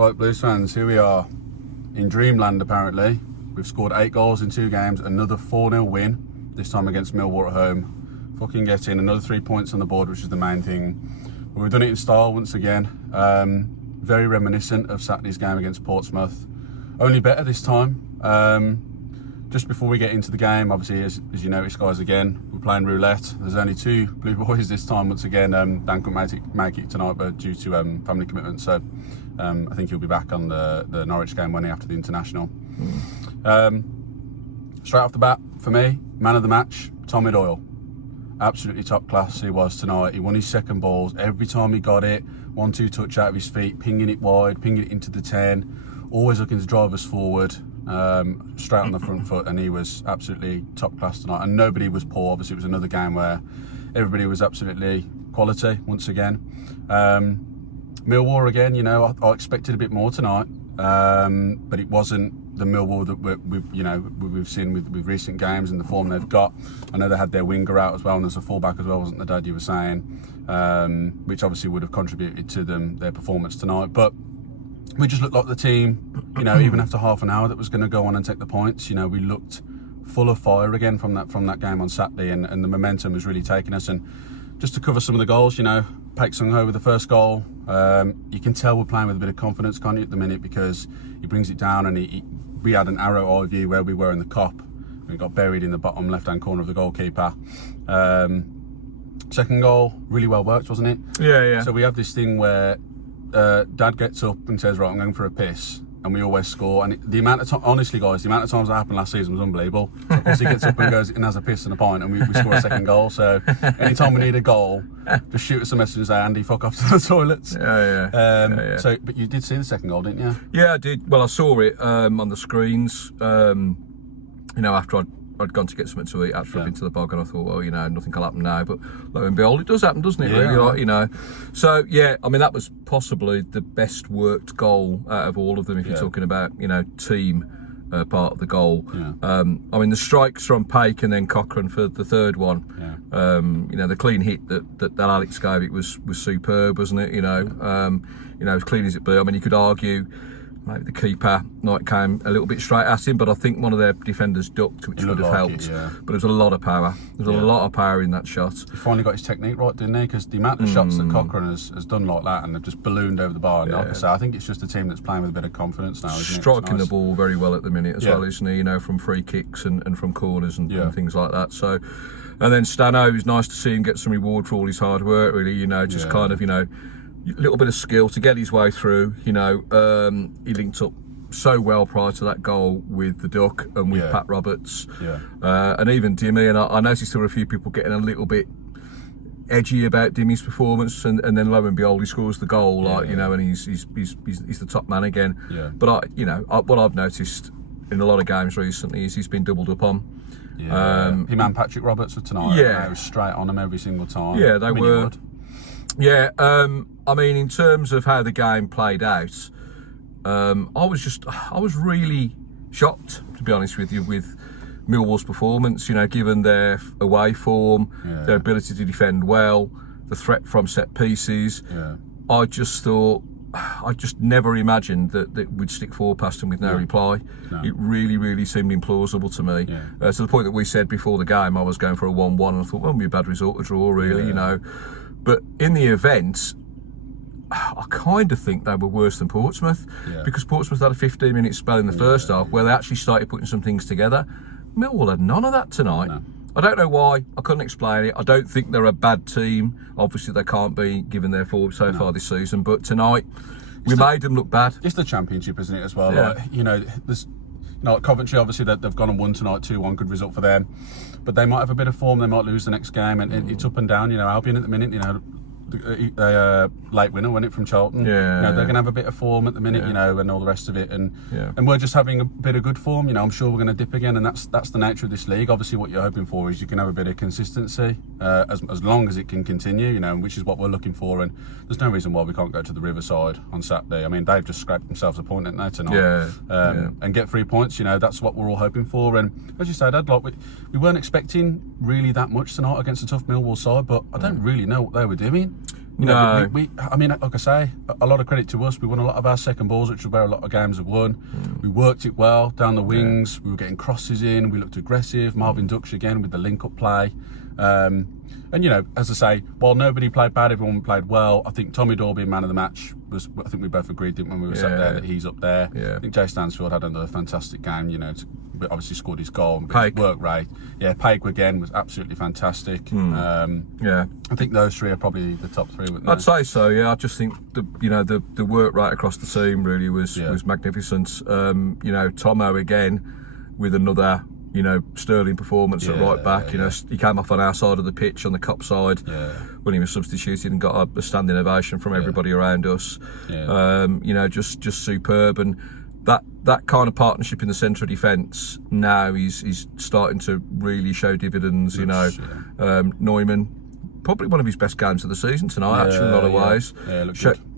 Right, Blues fans, here we are in dreamland apparently. We've scored 8 goals in 2 games, another 4-0 win, this time against Millwall at home. Fucking getting another 3 points on the board, which is the main thing. But we've done it in style once again. Very reminiscent of Saturday's game against Portsmouth. Only better this time. Just before we get into the game, obviously, as you notice, guys, again, we're playing roulette. There's only 2 Blue Boys this time. Once again, Dan couldn't make it tonight, but due to family commitments. So I think he'll be back on the Norwich game when after the international. Straight off the bat, for me, man of the match, Tommy Doyle. Absolutely top class he was tonight. He won his second balls every time he got it. 1-2 touch out of his feet, pinging it wide, pinging it into the 10. Always looking to drive us forward. Straight on the front foot, and he was absolutely top class tonight, and nobody was poor. Obviously it was another game where everybody was absolutely quality once again. Millwall again, you know, I expected a bit more tonight, but it wasn't the Millwall that we've seen with recent games and the form they've got. I know they had their winger out as well, and there's a fullback as well, wasn't there, Dad, you were saying, which obviously would have contributed to their performance tonight. But we just looked like the team, you know, even after half an hour that was going to go on and take the points. You know, we looked full of fire again from that game on Saturday, and the momentum was really taking us. And just to cover some of the goals, you know, Paik Sung-ho with the first goal, you can tell we're playing with a bit of confidence, can't you, at the minute, because he brings it down, and we had an arrow eye view where we were in the cop. We got buried in the bottom left-hand corner of the goalkeeper. Second goal, really well worked, wasn't it? Yeah. So we have this thing where Dad gets up and says, right, I'm going for a piss, and we always score. And the amount of time, honestly guys, the amount of times that happened last season was unbelievable. So of course he gets up and goes and has a piss and a pint, and we score a second goal. So anytime we need a goal, just shoot us a message and say, Andy, fuck off to the toilets. Yeah. So, but you did see the second goal, didn't you? Yeah, I did. Well, I saw it on the screens, you know, after I'd gone to get something to eat after I'd been to the bog, and I thought, well, you know, nothing will happen now. But lo and behold, it does happen, doesn't it? Yeah, really, like, you know. So yeah, I mean, that was possibly the best worked goal out of all of them. If you're talking about, you know, team part of the goal. Yeah. I mean, the strikes from Paik and then Cochrane for the third one. Yeah. You know, the clean hit that Alex gave it was superb, wasn't it? You know, as clean as it be. I mean, you could argue maybe the keeper came a little bit straight at him, but I think one of their defenders ducked, which would have helped. But there was a lot of power. There was a lot of power in that shot. He finally got his technique right, didn't he? Because the amount of shots that Cochrane has done like that, and they've just ballooned over the bar. And like I say, I think it's just a team that's playing with a bit of confidence now, isn't it? Striking the ball very well at the minute as well, isn't he? You know, from free kicks and from corners and things like that. So, and then Stano, it was nice to see him get some reward for all his hard work, really. You know, just kind of, you know, a little bit of skill to get his way through. You know, he linked up so well prior to that goal with the Duck and with Pat Roberts, and even Dimmy. And I noticed there were a few people getting a little bit edgy about Dimmy's performance, and then lo and behold, he scores the goal, you know, and he's the top man again. But what I've noticed in a lot of games recently is he's been doubled up on. Him and Patrick Roberts for tonight. They were straight on him every single time. Yeah, they were. Yeah, I mean, in terms of how the game played out, I was really shocked, to be honest with you, with Millwall's performance. You know, given their away form, their ability to defend well, the threat from set pieces. I just never imagined that we'd stick forward past them with no reply. It really seemed implausible to me. To the point that we said before the game, I was going for a 1-1, and I thought, well, it'd be a bad result, a draw, really, you know. But in the event, I kind of think they were worse than Portsmouth, because Portsmouth had a 15-minute spell in the first half where they actually started putting some things together. Millwall had none of that tonight. No. I don't know why. I couldn't explain it. I don't think they're a bad team. Obviously, they can't be, given their form so far this season. But tonight, we made them look bad. It's the Championship, isn't it, as well? Like, you know, there's, Coventry, obviously, they've gone and won tonight, 2-1, good result for them. But they might have a bit of form, they might lose the next game, and it's up and down. You know, Albion at the minute, you know, they late winner, wasn't it, from Charlton? You know, they're going to have a bit of form at the minute, you know, and all the rest of it, and we're just having a bit of good form. You know, I'm sure we're going to dip again, and that's the nature of this league. Obviously, what you're hoping for is you can have a bit of consistency as long as it can continue, you know, which is what we're looking for. And there's no reason why we can't go to the Riverside on Saturday. I mean, they've just scraped themselves a point, haven't they, tonight? And get 3 points. You know, that's what we're all hoping for. And as you said, Dad, like we weren't expecting really that much tonight against a tough Millwall side, but I don't really know what they were doing. You know, I mean, like I say, a lot of credit to us. We won a lot of our second balls, which is where a lot of games have won. We worked it well down the wings. We were getting crosses in. We looked aggressive. Marvin Duksh again with the link-up play. And, you know, as I say, while nobody played bad, everyone played well. I think Tommy Dahl being man of the match was, I think we both agreed, didn't we, when we were sat there, that he's up there. Yeah. I think Jay Stansfield had another fantastic game, you know, obviously scored his goal and Paik. his work rate. Yeah, Paik again was absolutely fantastic. I think those three are probably the top three, wouldn't they? I'd say so. Yeah, I just think the work right across the team really was magnificent. You know, Tomo again with another sterling performance at right back. You know, he came off on our side of the pitch on the Cup side when he was substituted and got a standing ovation from everybody around us. You know, just superb. And that kind of partnership in the centre of defence now is starting to really show dividends. You know, Neumann, probably one of his best games of the season tonight, actually, in a lot of ways.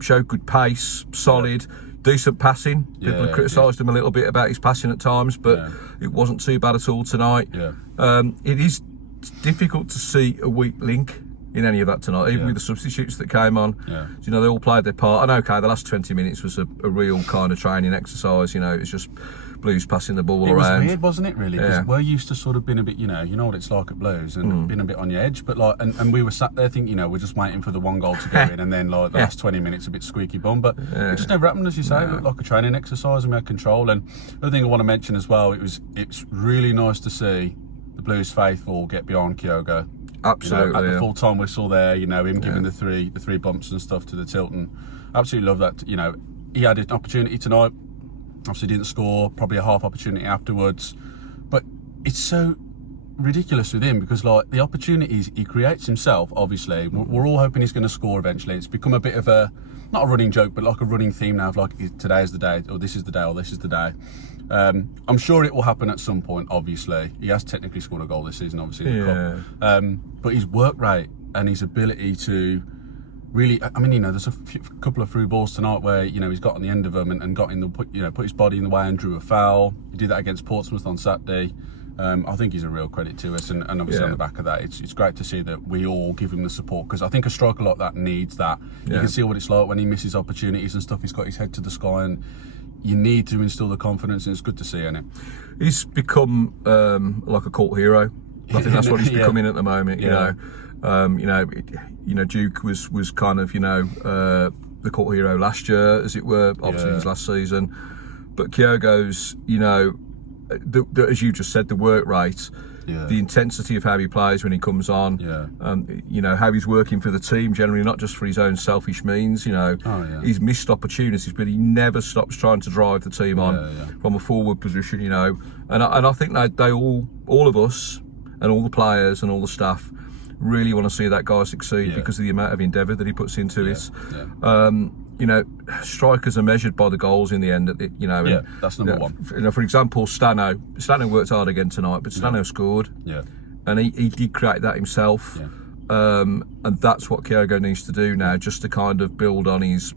Showed good pace, solid, decent passing. People have criticised him a little bit about his passing at times, but it wasn't too bad at all tonight. It is difficult to see a weak link in any of that tonight, even with the substitutes that came on. You know, they all played their part. And okay, the last 20 minutes was a real kind of training exercise. You know, it's just Blues passing the ball around. It was weird, wasn't it, really? Because we're used to sort of being a bit, you know what it's like at Blues, and being a bit on the edge. But like, and we were sat there thinking, we're just waiting for the one goal to go in, and then like the last 20 minutes a bit squeaky bum. But it just never happened, as you say. It looked like a training exercise, and we had control. And the other thing I want to mention as well, it's really nice to see the Blues faithful get behind Kyogo. Absolutely. You know, at the full time whistle there, him giving the three bumps and stuff to the Tilton. Absolutely love that. You know, he had an opportunity tonight. Obviously didn't score, probably a half opportunity afterwards. But it's so ridiculous with him because like the opportunities he creates himself, obviously, we're all hoping he's going to score eventually. It's become a bit of not a running joke, but like a running theme now of like, today's the day, or this is the day, or this is the day. I'm sure it will happen at some point, obviously. He has technically scored a goal this season, obviously, in the Cup. But his work rate and his ability to really, I mean, there's a couple of through balls tonight where, he's got on the end of them and got in the, put his body in the way and drew a foul. He did that against Portsmouth on Saturday. I think he's a real credit to us, and obviously on the back of that, it's great to see that we all give him the support, because I think a striker like that needs that. You can see what it's like when he misses opportunities and stuff. He's got his head to the sky, and you need to instill the confidence, and it's good to see, isn't it? He's become like a cult hero. I think that's what he's becoming at the moment. You know, Duke was kind of the cult hero last year, as it were, obviously his last season. But Kyogo's, as you just said, the work rate, the intensity of how he plays when he comes on, how he's working for the team generally, not just for his own selfish means. He's missed opportunities, but he never stops trying to drive the team on from a forward position. And I think they all of us and all the players and all the staff really want to see that guy succeed because of the amount of endeavour that he puts into it. Strikers are measured by the goals in the end. That's number one. For example, Stano worked hard again tonight, but Stano scored. And he did create that himself. And that's what Kyogo needs to do now, just to kind of build on his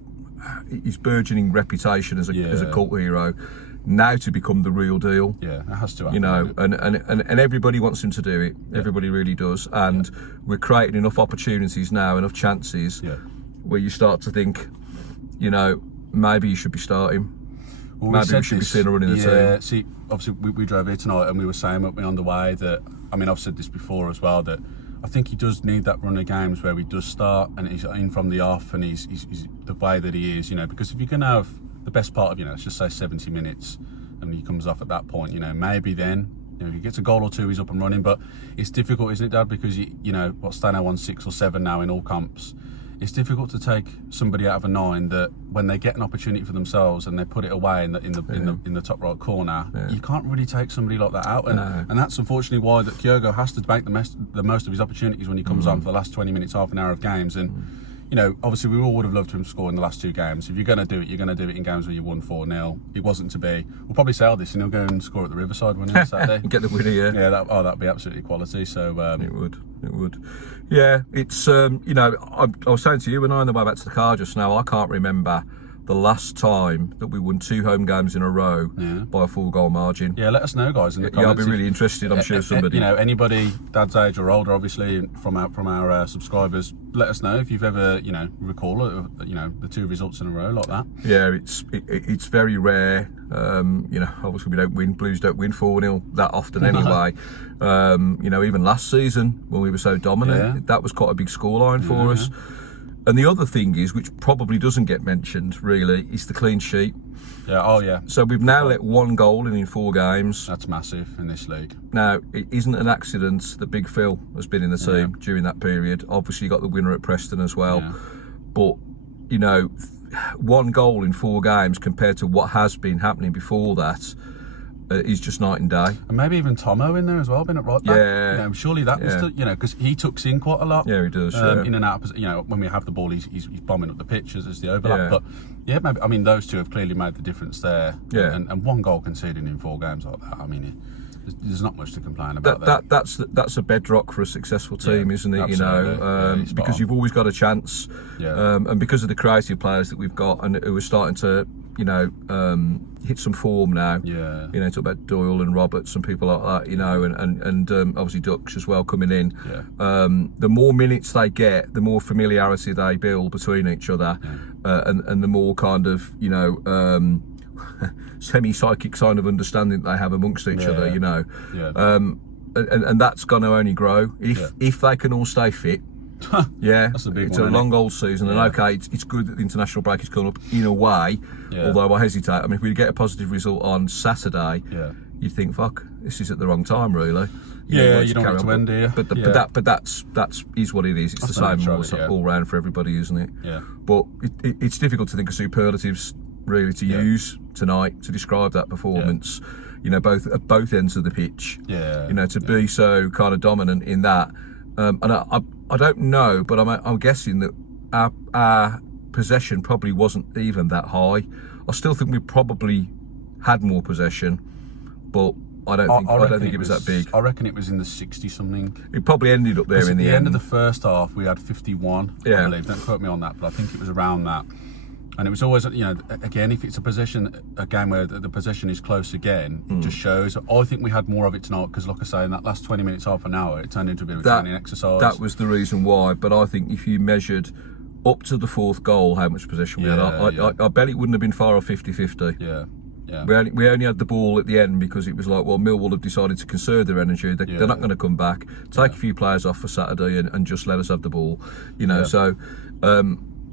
burgeoning reputation as a cult hero. Now to become the real deal. It has to happen. And everybody wants him to do it. Everybody really does. And we're creating enough opportunities now, enough chances, where you start to think, maybe you should be starting. Well, maybe we should be seeing a run in the team. See, obviously we drove here tonight, and we were saying, weren't we, on the way, that, I mean, I've said this before as well, that I think he does need that run of games where he does start and he's in from the off, and he's the way that he is, because if you can have the best part of, let's just say 70 minutes, and he comes off at that point, maybe then, if he gets a goal or two, he's up and running. But it's difficult, isn't it, Dad? Because Stano won 6 or 7 now in all comps. It's difficult to take somebody out of a 9 that when they get an opportunity for themselves and they put it away in the top right corner, you can't really take somebody like that out. And that's unfortunately why that Kyogo has to make the most of his opportunities when he comes on for the last 20 minutes, half an hour of games. And obviously we all would have loved him to score in the last 2 games. If you're going to do it, you're going to do it in games where you won 4-0. It wasn't to be. We'll probably sell this and he'll go and score at the Riverside one on Saturday. Get the winner, yeah. That'd be absolutely quality. So it would. Yeah, it's I was saying to you when I on the way back to the car just now, I can't remember the last time that we won 2 home games in a row by a 4-goal margin. Yeah, let us know, guys, in the comments. Yeah, I'll be really interested. I'm sure somebody, you know, anybody dad's age or older, obviously, from our subscribers, let us know if you've ever, you know, recall, you know, the 2 results in a row like that. Yeah, it's very rare. You know, obviously we don't win. Blues don't win 4-0 that often anyway. You know, even last season when we were so dominant, that was quite a big scoreline for us. And the other thing is, which probably doesn't get mentioned really, is the clean sheet. Yeah, oh yeah. So we've now let 1 goal in 4 games. That's massive in this league. Now, it isn't an accident that Big Phil has been in the team during that period. Obviously, you got the winner at Preston as well. Yeah. But, you know, 1 goal in 4 games compared to what has been happening before that is just night and day. And maybe even Tomo in there as well, been at right back. Yeah. You know, surely that was, you know, because he tucks in quite a lot. Yeah, he does. In and out. You know, when we have the ball, he's bombing up the pitch as the overlap. Yeah. But yeah, maybe, I mean, those 2 have clearly made the difference there. Yeah. And 1 goal conceding in 4 games like that. I mean, there's not much to complain about. That's a bedrock for a successful team, isn't it? Absolutely. You know, because you've always got a chance. Yeah. And because of the creative players that we've got and who are starting to, you know, hit some form now. Yeah. You know, talk about Doyle and Roberts and people like that, you know, and obviously Dux as well coming in. Yeah. The more minutes they get, the more familiarity they build between each other, and the more kind of, you know, semi-psychic sign of understanding that they have amongst each other, you know. Yeah. And that's going to only grow if they can all stay fit. That's a big it's one, a long old season, and okay, it's good that the international break is coming up in a way. Although I hesitate. I mean, if we get a positive result on Saturday, you'd think, fuck, this is at the wrong time, really. You don't want it to end, do you? But that's is what it is. It's that's the same all round for everybody, isn't it? Yeah. But it's difficult to think of superlatives really to use tonight to describe that performance. You know, at both ends of the pitch. Yeah. You know, to be so kind of dominant in that. And I don't know, but I'm guessing that our possession probably wasn't even that high. I still think we probably had more possession, but I don't think it was that big. I reckon it was in the 60 something. It probably ended up there in the end. At the end of the first half, we had 51. I believe. Don't quote me on that, but I think it was around that. And it was always, you know, again, if it's a game where the possession is close again, it just shows. I think we had more of it tonight because, like I say, in that last 20 minutes, half an hour, it turned into a bit of a training exercise. That was the reason why. But I think if you measured up to the 4th goal how much possession we had, I bet it wouldn't have been far off 50-50. Yeah. Yeah. We only had the ball at the end because it was like, well, Millwall have decided to conserve their energy. They're not going to come back, take a few players off for Saturday and just let us have the ball, you know. So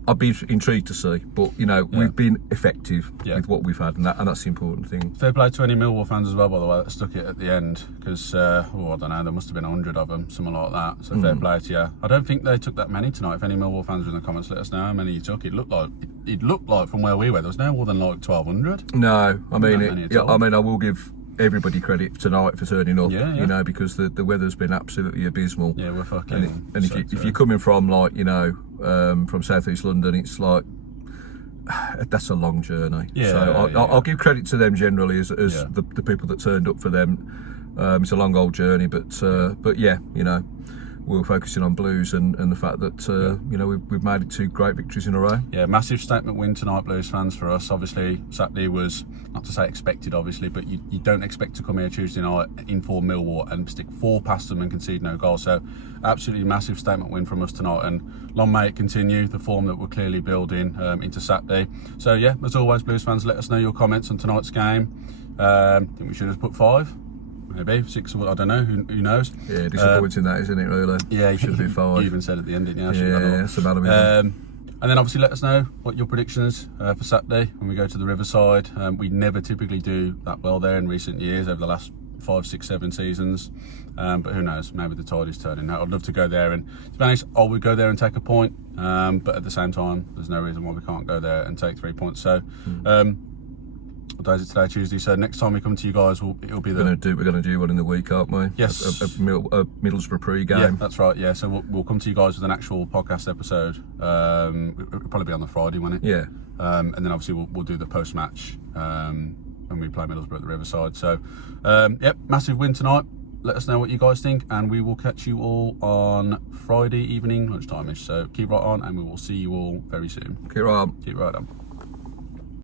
I'd be intrigued to see, but you know, we've been effective with what we've had, and that's the important thing. Fair play to any Millwall fans as well, by the way, that stuck it at the end, because I don't know, there must have been 100 of them, something like that. So fair play to you. I don't think they took that many tonight. If any Millwall fans are in the comments, let us know how many you took. It looked like from where we were, there was no more than like 1,200. No, I mean, I will give everybody credit tonight for turning up, you know, because the weather's been absolutely abysmal. Yeah, we're fucking. And if you're coming from, like, you know, from South East London, it's like that's a long journey. So I'll give credit to them generally as the people that turned up for them. It's a long old journey, but yeah, you know, we're focusing on Blues and the fact that you know, we've made it 2 great victories in a row. Yeah, massive statement win tonight, Blues fans, for us. Obviously, Saturday was, not to say expected, obviously, but you don't expect to come here Tuesday night in for Millwall and stick 4 past them and concede no goal. So absolutely massive statement win from us tonight, and long may it continue, the form that we're clearly building into Saturday. So yeah, as always, Blues fans, let us know your comments on tonight's game. I think we should have put 5. Maybe 6, I don't know, who knows. Yeah, disappointing that, isn't it, really? Yeah, should have been 5. You even said at the end, didn't you? That's about it. And then obviously let us know what your predictions for Saturday when we go to the Riverside. We never typically do that well there in recent years, over the last 5, 6, 7 seasons. But who knows, maybe the tide is turning. I'd love to go there, and to be honest, I would go there and take a point. But at the same time, there's no reason why we can't go there and take 3 points. So what day is it today? Tuesday. So next time we come to you guys, it'll be we're going to do one in the week, aren't we? Yes. A Middlesbrough pre-game. Yeah, that's right. Yeah, so we'll come to you guys with an actual podcast episode. It'll probably be on the Friday, won't it? Yeah. And then obviously we'll do the post-match when we play Middlesbrough at the Riverside. So yep, massive win tonight. Let us know what you guys think, and we will catch you all on Friday evening, lunchtime-ish. So keep right on, and we will see you all very soon. Keep right on. Keep right on.